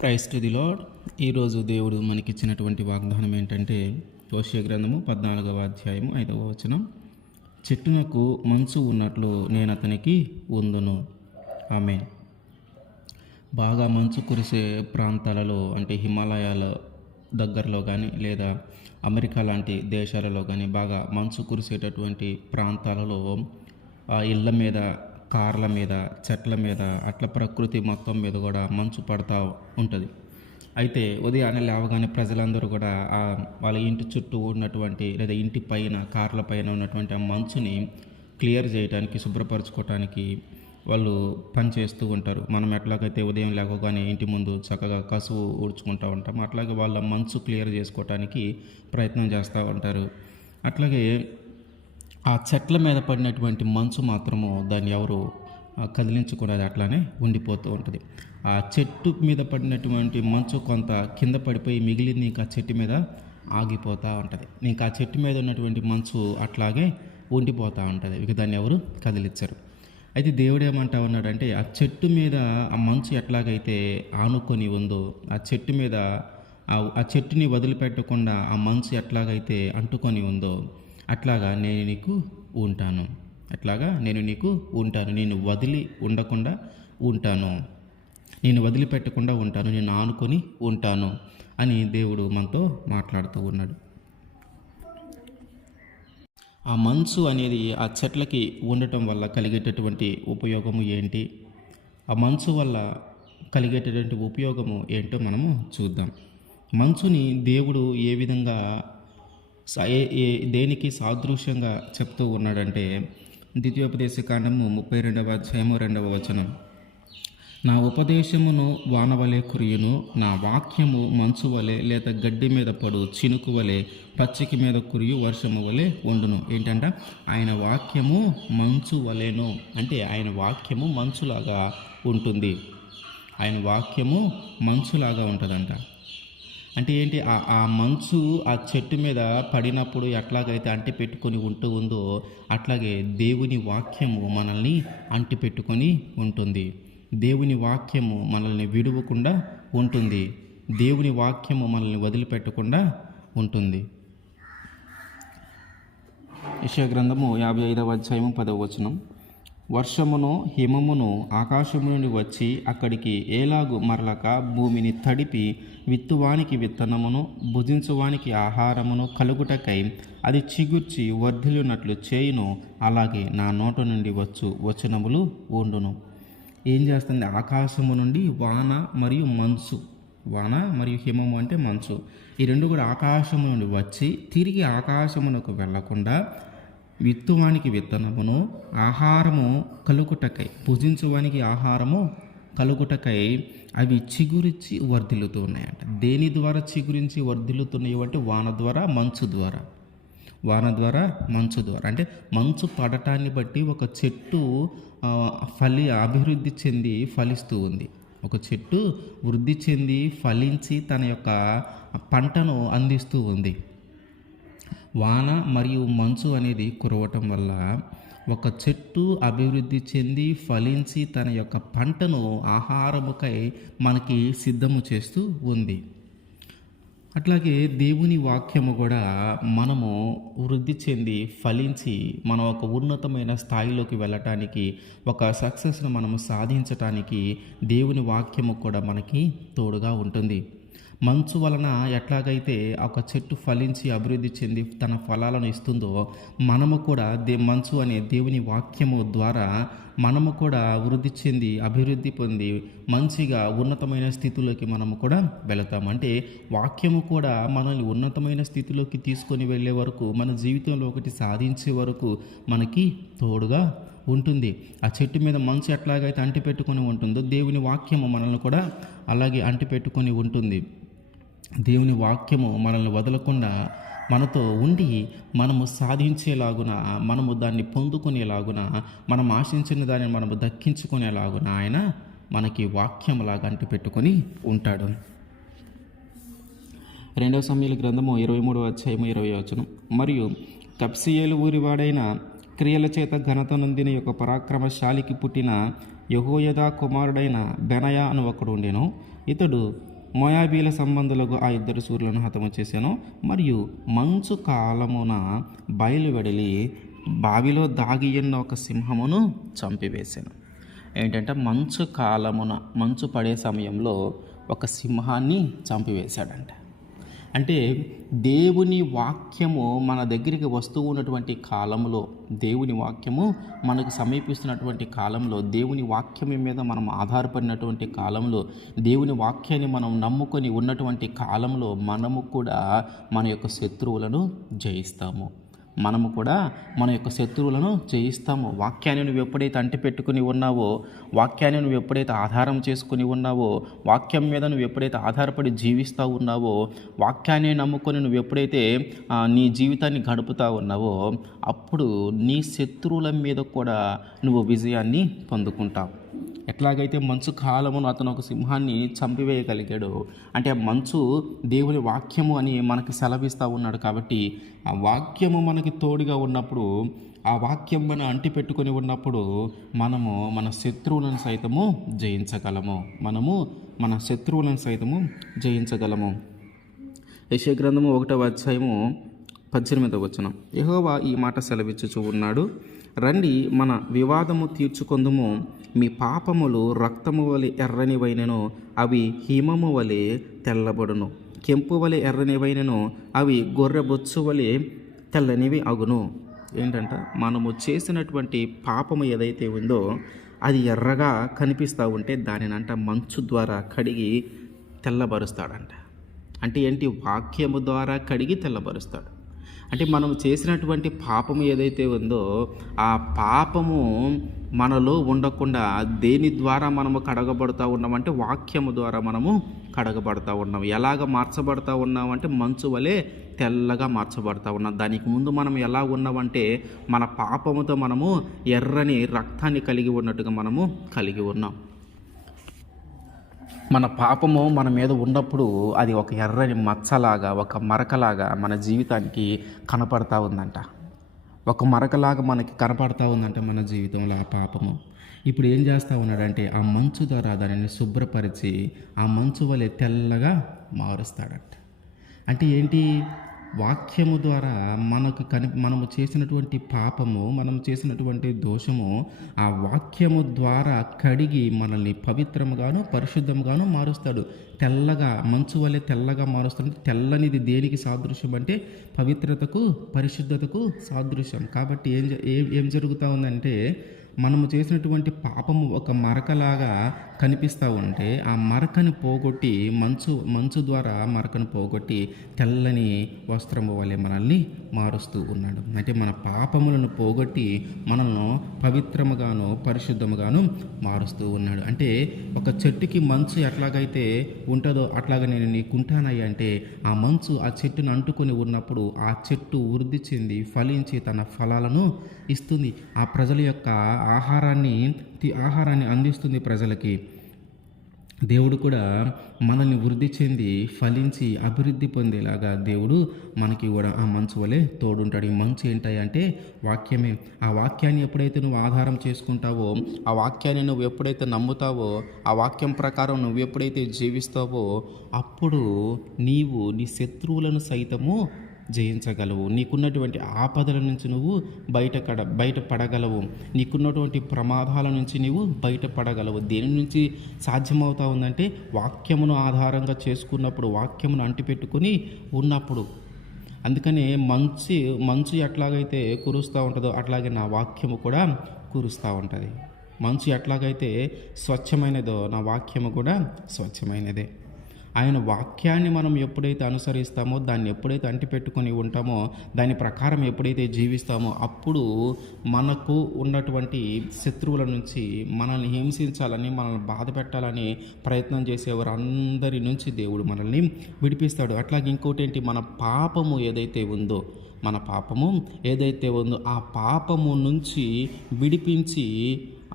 Price to the lord ఈరోజు దేవుడు మనకిచ్చినటువంటి వాగ్దానం ఏంటంటే దోష గ్రంథము పద్నాలుగవ అధ్యాయము ఐదవ వచనం. చెట్టునకు మంచు ఉన్నట్లు నేను అతనికి ఉందును. ఆమె బాగా మంచు కురిసే ప్రాంతాలలో అంటే హిమాలయాల దగ్గరలో కానీ లేదా అమెరికా లాంటి దేశాలలో కానీ బాగా మంచు కురిసేటటువంటి ప్రాంతాలలో ఆ ఇళ్ళ మీద కార్ల మీద చెట్ల మీద అట్ల ప్రకృతి మొత్తం మీద కూడా మంచు పడతా ఉంటుంది. అయితే ఉదయాన్నే లేవగానే ప్రజలందరూ కూడా వాళ్ళ ఇంటి చుట్టూ ఉన్నటువంటి లేదా ఇంటి పైన కార్ల పైన ఉన్నటువంటి ఆ మంచుని క్లియర్ చేయడానికి శుభ్రపరచుకోవటానికి వాళ్ళు పని చేస్తూ ఉంటారు. మనం ఎట్లాగైతే ఉదయం లేవగానే ఇంటి ముందు చక్కగా కసువు ఊడ్చుకుంటూ ఉంటాం అట్లాగే వాళ్ళ మంచు క్లియర్ చేసుకోవటానికి ప్రయత్నం చేస్తూ ఉంటారు. అట్లాగే ఆ చెట్ల మీద పడినటువంటి మంచు మాత్రము దాన్ని ఎవరు కదిలించకూడదు అట్లానే ఉండిపోతూ ఉంటుంది. ఆ చెట్టు మీద పడినటువంటి మంచు కొంత కింద పడిపోయి మిగిలింది ఇంకా చెట్టు మీద ఆగిపోతూ ఉంటుంది. ఇంకా ఆ చెట్టు మీద ఉన్నటువంటి మంచు అట్లాగే ఉండిపోతూ ఉంటుంది. ఇక దాన్ని ఎవరు కదిలించరు. అయితే దేవుడు ఏమంటా ఉన్నాడంటే ఆ చెట్టు మీద ఆ మంచు ఎట్లాగైతే ఆనుకొని ఉందో ఆ చెట్టు మీద ఆ చెట్టుని వదిలిపెట్టకుండా ఆ మంచు ఎట్లాగైతే అంటుకొని ఉందో అట్లాగా నేను నీకు ఉంటాను. అట్లాగా నేను నీకు ఉంటాను. నేను వదిలి ఉండకుండా ఉంటాను. నేను వదిలిపెట్టకుండా ఉంటాను. నేను ఆనుకొని ఉంటాను అని దేవుడు మనతో మాట్లాడుతూ ఉన్నాడు. ఆ మంచు అనేది ఆ చెట్లకి ఉండటం వల్ల కలిగేటటువంటి ఉపయోగము ఏంటి? ఆ మంచు వల్ల కలిగేటటువంటి ఉపయోగము ఏంటో మనము చూద్దాం. మంచుని దేవుడు ఏ విధంగా దేనికి సాదృశ్యంగా చెప్తూ ఉన్నాడంటే ద్వితీయోపదేశ కాండము ముప్పై రెండవ అధ్యాయము రెండవ వచనం. నా ఉపదేశమును వానవలే కురియును నా వాక్యము మంచు వలె లేదా గడ్డి మీద పడు చినుకు వలె పచ్చిక మీద కురియు వర్షము వలె ఉండును ఏంటంట? ఆయన వాక్యము మంచు వలెను అంటే ఆయన వాక్యము మంచులాగా ఉంటుంది. ఆయన వాక్యము మంచులాగా ఉంటుందంట. అంటే ఏంటి ఆ మంచు ఆ చెట్టు మీద పడినప్పుడు ఎట్లాగైతే అంటి పెట్టుకొని ఉంటూ ఉందో అట్లాగే దేవుని వాక్యము మనల్ని అంటి పెట్టుకొని ఉంటుంది. దేవుని వాక్యము మనల్ని విడువకుండా ఉంటుంది. దేవుని వాక్యము మనల్ని వదిలిపెట్టకుండా ఉంటుంది. యశ గ్రంథము యాభై ఐదవ అధ్యాయము పదవ వచనం. వర్షమును హిమమును ఆకాశము నుండి వచ్చి అక్కడికి ఏలాగు మరలక భూమిని తడిపి విత్తువానికి విత్తనమును భుజించువానికి ఆహారమును కలుగుటకై అది చిగుర్చి వర్ధిల్లునట్లు చేయును. అలాగే నా నోట నుండి వచ్చు వచనములు ఉండును ఏం చేస్తుంది? ఆకాశము నుండి వాన మరియు మంచు. వాన మరియు హిమము అంటే మంచు. ఈ రెండు కూడా ఆకాశము నుండి వచ్చి తిరిగి ఆకాశమునకు వెళ్ళకుండా విత్తువానికి విత్తనమును ఆహారము కలుగుటకై భుజించువానికి ఆహారము కలుగుటకై అవి చిగురించి వర్ధిల్లుతూ ఉన్నాయంట దేని ద్వారా చిగురించి వర్ధిల్లుతున్నాయి అంటే వాన ద్వారా మంచు ద్వారా. వాన ద్వారా మంచు ద్వారా. అంటే మంచు పడటాన్ని బట్టి ఒక చెట్టు ఫలి అభివృద్ధి చెంది ఫలిస్తూ ఉంది. ఒక చెట్టు వృద్ధి చెంది ఫలించి తన యొక్క పంటను అందిస్తూ ఉంది. వాన మరియు మంచు అనేది కురవటం వల్ల ఒక చెట్టు అభివృద్ధి చెంది ఫలించి తన యొక్క పంటను ఆహారముకై మనకి సిద్ధము చేస్తూ ఉంది. అట్లాగే దేవుని వాక్యము కూడా మనము వృద్ధి చెంది ఫలించి మనం ఒక ఉన్నతమైన స్థాయిలోకి వెళ్ళటానికి ఒక సక్సెస్ను మనము సాధించటానికి దేవుని వాక్యము కూడా మనకి తోడుగా ఉంటుంది. మంచు వలన ఎట్లాగైతే ఒక చెట్టు ఫలించి అభివృద్ధి చెంది తన ఫలాలను ఇస్తుందో మనము కూడా దే మంచు అనే దేవుని వాక్యము ద్వారా మనము కూడా వృద్ధి చెంది అభివృద్ధి పొంది మంచిగా ఉన్నతమైన స్థితిలోకి మనము కూడా వెళతాం అంటే వాక్యము కూడా మనల్ని ఉన్నతమైన స్థితిలోకి తీసుకొని వెళ్ళే వరకు మన జీవితంలో ఒకటి సాధించే వరకు మనకి తోడుగా ఉంటుంది. ఆ చెట్టు మీద మంచు ఎట్లాగైతే అంటిపెట్టుకొని ఉంటుందో దేవుని వాక్యము మనల్ని కూడా అలాగే అంటిపెట్టుకొని ఉంటుంది. దేవుని వాక్యము మనల్ని వదలకుండా మనతో ఉండి మనము సాధించేలాగున మనము దాన్ని పొందుకునేలాగున మనం ఆశించిన దాన్ని మనము దక్కించుకునేలాగున ఆయన మనకి వాక్యంలాగా అంటి పెట్టుకొని ఉంటాడు. రెండవ సమయాల గ్రంథము ఇరవై మూడవ అధ్యాయము ఇరవై వచనం. మరియు కప్సియేలు ఊరివాడైన క్రియల చేత ఘనత నొందిన యొక్క పరాక్రమశాలికి పుట్టిన యహోయదా కుమారుడైన బెనయా అని ఒకడు ఉండేను. ఇతడు మోయాబీల సంబంధులకు ఆ ఇద్దరు సూర్యులను హతము చేశాను. మరియు మంచు కాలమున బయలువెడలి బావిలో దాగి ఉన్న ఒక సింహమును చంపివేశాను. ఏంటంటే మంచు కాలమున మంచు పడే సమయంలో ఒక సింహాన్ని చంపివేశాడంట. అంటే దేవుని వాక్యము మన దగ్గరికి వస్తూ ఉన్నటువంటి కాలంలో దేవుని వాక్యము మనకు సమీపిస్తున్నటువంటి కాలంలో దేవుని వాక్యం మీద మనం ఆధారపడినటువంటి కాలంలో దేవుని వాక్యాన్ని మనం నమ్ముకొని ఉన్నటువంటి కాలంలో మనము కూడా మన యొక్క శత్రువులను జయిస్తాము. మనము కూడా మన యొక్క శత్రువులను జయిస్తాము. వాక్యాన్ని నువ్వు ఎప్పుడైతే అంటి పెట్టుకుని ఉన్నావో వాక్యాన్ని నువ్వు ఎప్పుడైతే ఆధారం చేసుకుని ఉన్నావో వాక్యం మీద నువ్వు ఎప్పుడైతే ఆధారపడి జీవిస్తూ ఉన్నావో వాక్యాన్ని నమ్ముకొని నువ్వు ఎప్పుడైతే నీ జీవితాన్ని గడుపుతా ఉన్నావో అప్పుడు నీ శత్రువుల మీద కూడా నువ్వు విజయాన్ని పొందుకుంటావు. ఎట్లాగైతే మంచు కాలమును అతను ఒక సింహాన్ని చంపివేయగలిగాడు అంటే ఆ మంచు దేవుని వాక్యము అని మనకి సెలవిస్తూ ఉన్నాడు కాబట్టి ఆ వాక్యము మనకి తోడుగా ఉన్నప్పుడు ఆ వాక్యం మన అంటి పెట్టుకొని ఉన్నప్పుడు మనము మన శత్రువులను సైతము జయించగలము. మనము మన శత్రువులను సైతము జయించగలము. యశ్వ గ్రంథము ఒకటవ అధ్యాయము పద్దెనిమిదవ వచనం. యహోవా ఈ మాట సెలవిచ్చుచు ఉన్నాడు. రండి మన వివాదము తీర్చుకొందుము. మీ పాపములు రక్తము వలె ఎర్రనివైనను అవి హిమము వలె తెల్లబడును. కెంపు వలె ఎర్రనివైనను అవి గొర్రెబొచ్చు వలె తెల్లనివి అగును. ఏంటంట? మనము చేసినటువంటి పాపము ఏదైతే ఉందో అది ఎర్రగా కనిపిస్తూ ఉంటే దానినంట మంచు ద్వారా కడిగి తెల్లబరుస్తాడంట. అంటే ఏంటి? వాక్యము ద్వారా కడిగి తెల్లబరుస్తాడు. అంటే మనం చేసినటువంటి పాపము ఏదైతే ఉందో ఆ పాపము మనలో ఉండకుండా దేని ద్వారా మనము కడగబడుతూ ఉన్నామంటే వాక్యము ద్వారా మనము కడగబడుతూ ఉన్నాం. ఎలాగ మార్చబడతా ఉన్నామంటే మంచు వలె తెల్లగా మార్చబడతా ఉన్నాం. దానికి ముందు మనం ఎలా ఉన్నామంటే మన పాపముతో మనము ఎర్రని రక్తాన్ని కలిగి ఉన్నట్టుగా మనము కలిగి ఉన్నాం. మన పాపము మన మీద ఉన్నప్పుడు అది ఒక ఎర్రని మచ్చలాగా ఒక మరకలాగా మన జీవితానికి కనపడతా ఉందంట. ఒక మరకలాగా మనకి కనపడతా ఉందంట మన జీవితంలో ఆ పాపము. ఇప్పుడు ఏం చేస్తూ ఉన్నాడంటే ఆ మంచు ద్వారా దానిని శుభ్రపరిచి ఆ మంచు వలె తెల్లగా మారుస్తాడంట. అంటే ఏంటి? వాక్యము ద్వారా మనకు కని మనము చేసినటువంటి పాపము మనం చేసినటువంటి దోషము ఆ వాక్యము ద్వారా కడిగి మనల్ని పవిత్రముగాను పరిశుద్ధముగాను మారుస్తాడు. తెల్లగా మంచు వలె తెల్లగా మారుస్తాడు. తెల్లనిది దేనికి సాదృశ్యం అంటే పవిత్రతకు పరిశుద్ధతకు సాదృశ్యం. కాబట్టి ఏం జ- ఏం ఏం జరుగుతూ ఉందంటే మనము చేసినటువంటి పాపము ఒక మరకలాగా కనిపిస్తూ ఉంటే ఆ మరకను పోగొట్టి మంచు మంచు ద్వారా మరకను పోగొట్టి తెల్లని వస్త్రము వలె మనల్ని మారుస్తూ ఉన్నాడు. అంటే మన పాపములను పోగొట్టి మనల్ని పవిత్రముగాను పరిశుద్ధముగాను మారుస్తూ ఉన్నాడు. అంటే ఒక చెట్టుకి మంచు ఎట్లాగైతే ఉంటుందో అట్లాగా నేను నీకుంటానయ్యా అంటే ఆ మంచు ఆ చెట్టును అంటుకొని ఉన్నప్పుడు ఆ చెట్టు వృద్ధి చెంది ఫలించి తన ఫలాలను ఇస్తుంది. ఆ ప్రజల యొక్క ఆహారాన్ని తీ ఆహారాన్ని అందిస్తుంది ప్రజలకి. దేవుడు కూడా మనల్ని వృద్ధి చెంది ఫలించి అభివృద్ధి పొందేలాగా దేవుడు మనకి కూడా ఆ మంచు వలె తోడుంటాడు. ఈ మంచు ఏంటంటే అంటే వాక్యమే. ఆ వాక్యాన్ని ఎప్పుడైతే నువ్వు ఆధారం చేసుకుంటావో ఆ వాక్యాన్ని నువ్వు ఎప్పుడైతే నమ్ముతావో ఆ వాక్యం ప్రకారం నువ్వు ఎప్పుడైతే జీవిస్తావో అప్పుడు నీవు నీ శత్రువులను సైతము జయించగలవు. నీకున్నటువంటి ఆపదల నుంచి నువ్వు బయట కడ బయట పడగలవు నీకున్నటువంటి ప్రమాదాల నుంచి నీవు బయటపడగలవు. దేని నుంచి సాధ్యమవుతా ఉందంటే వాక్యమును ఆధారంగా చేసుకున్నప్పుడు వాక్యమును అంటిపెట్టుకుని ఉన్నప్పుడు. అందుకనే మంచి మంచు ఎట్లాగైతే కురుస్తూ ఉంటుందో అట్లాగే నా వాక్యము కూడా కురుస్తూ ఉంటుంది. మంచు ఎట్లాగైతే స్వచ్ఛమైనదో నా వాక్యము కూడా స్వచ్ఛమైనదే. ఆయన వాక్యాన్ని మనం ఎప్పుడైతే అనుసరిస్తామో దాన్ని ఎప్పుడైతే అంటిపెట్టుకొని ఉంటామో దాని ప్రకారం ఎప్పుడైతే జీవిస్తామో అప్పుడు మనకు ఉన్నటువంటి శత్రువుల నుంచి మనల్ని హింసించాలని మనల్ని బాధ పెట్టాలని ప్రయత్నం చేసేవారు అందరి నుంచి దేవుడు మనల్ని విడిపిస్తాడు. అట్లాగే ఇంకోటి ఏంటి మన పాపము ఏదైతే ఉందో మన పాపము ఏదైతే ఉందో ఆ పాపము నుంచి విడిపించి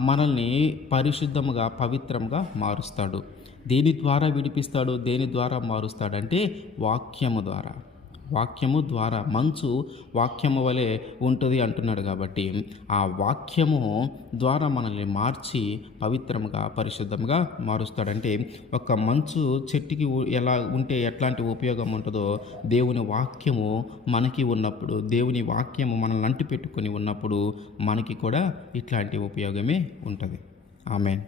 మనల్ని పరిశుద్ధముగా పవిత్రంగా మారుస్తాడు. దేని ద్వారా విడిపిస్తాడు దేని ద్వారా మారుస్తాడంటే వాక్యము ద్వారా. వాక్యము ద్వారా మంచు వాక్యము వలె ఉంటుంది అంటున్నాడు కాబట్టి ఆ వాక్యము ద్వారా మనల్ని మార్చి పవిత్రముగా పరిశుద్ధంగా మారుస్తాడంటే ఒక మంచు చెట్టుకి ఎలా ఉంటే ఎట్లాంటి ఉపయోగం ఉంటుందో దేవుని వాక్యము మనకి ఉన్నప్పుడు దేవుని వాక్యము మనల్ని అంటు పెట్టుకొని ఉన్నప్పుడు మనకి కూడా ఇట్లాంటి ఉపయోగమే ఉంటుంది. ఆమెన్.